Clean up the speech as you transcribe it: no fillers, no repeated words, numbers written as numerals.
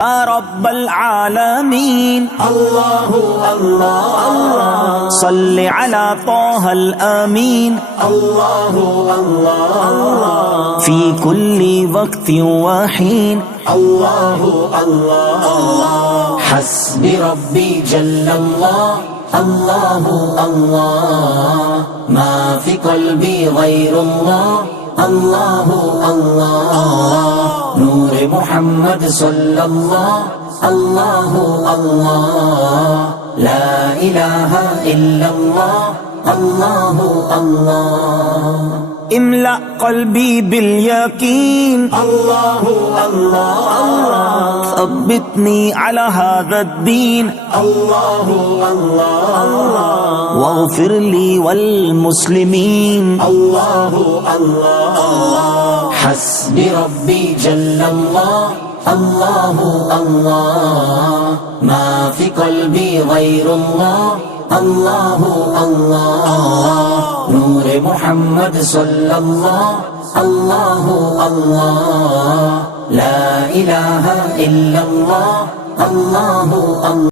يا رب العالمين الله الله الله صل على طه الأمين الله الله الله في كل وقت وحين الله الله الله حسبي ربي جل الله الله الله ما في قلبي غير الله الله الله نور محمد صلى الله الله الله لا إله إلا الله الله الله املأ قلبي باليقين الله الله الله ثبتني على هذا الدين الله الله الله واغفر لي والمسلمين الله الله الله حسبي ربي جل الله الله الله ما في قلبي غير الله الله الله نور محمد صلى الله الله الله لا إله إلا الله الله الله